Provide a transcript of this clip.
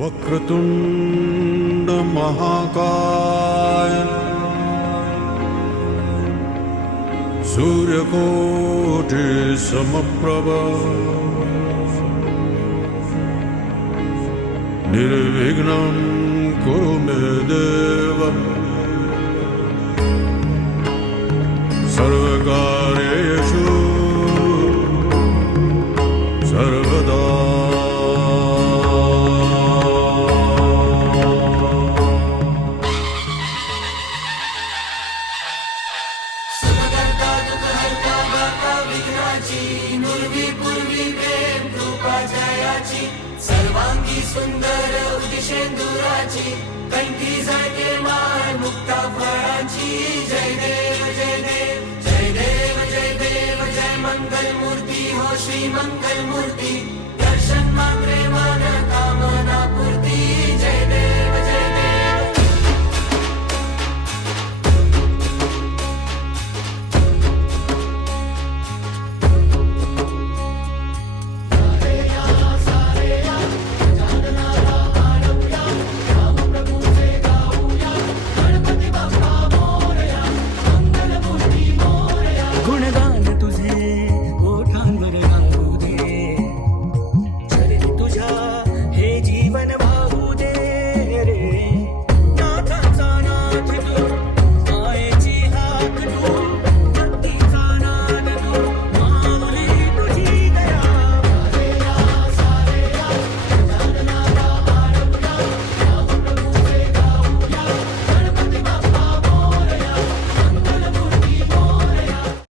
वक्रतुंड महाकाय सूर्यकोटि समप्रभ निर्विघ्नं कुरु मे देव सर्वकार्येषु सर्वदा। सर्वांगी सुंदर उदिशेंदुराची कंठी झळके माय मुक्ता फळाची। जय देव जय देव जय देव जय देव जय मंगल मूर्ती हो श्री मंगल मूर्ती।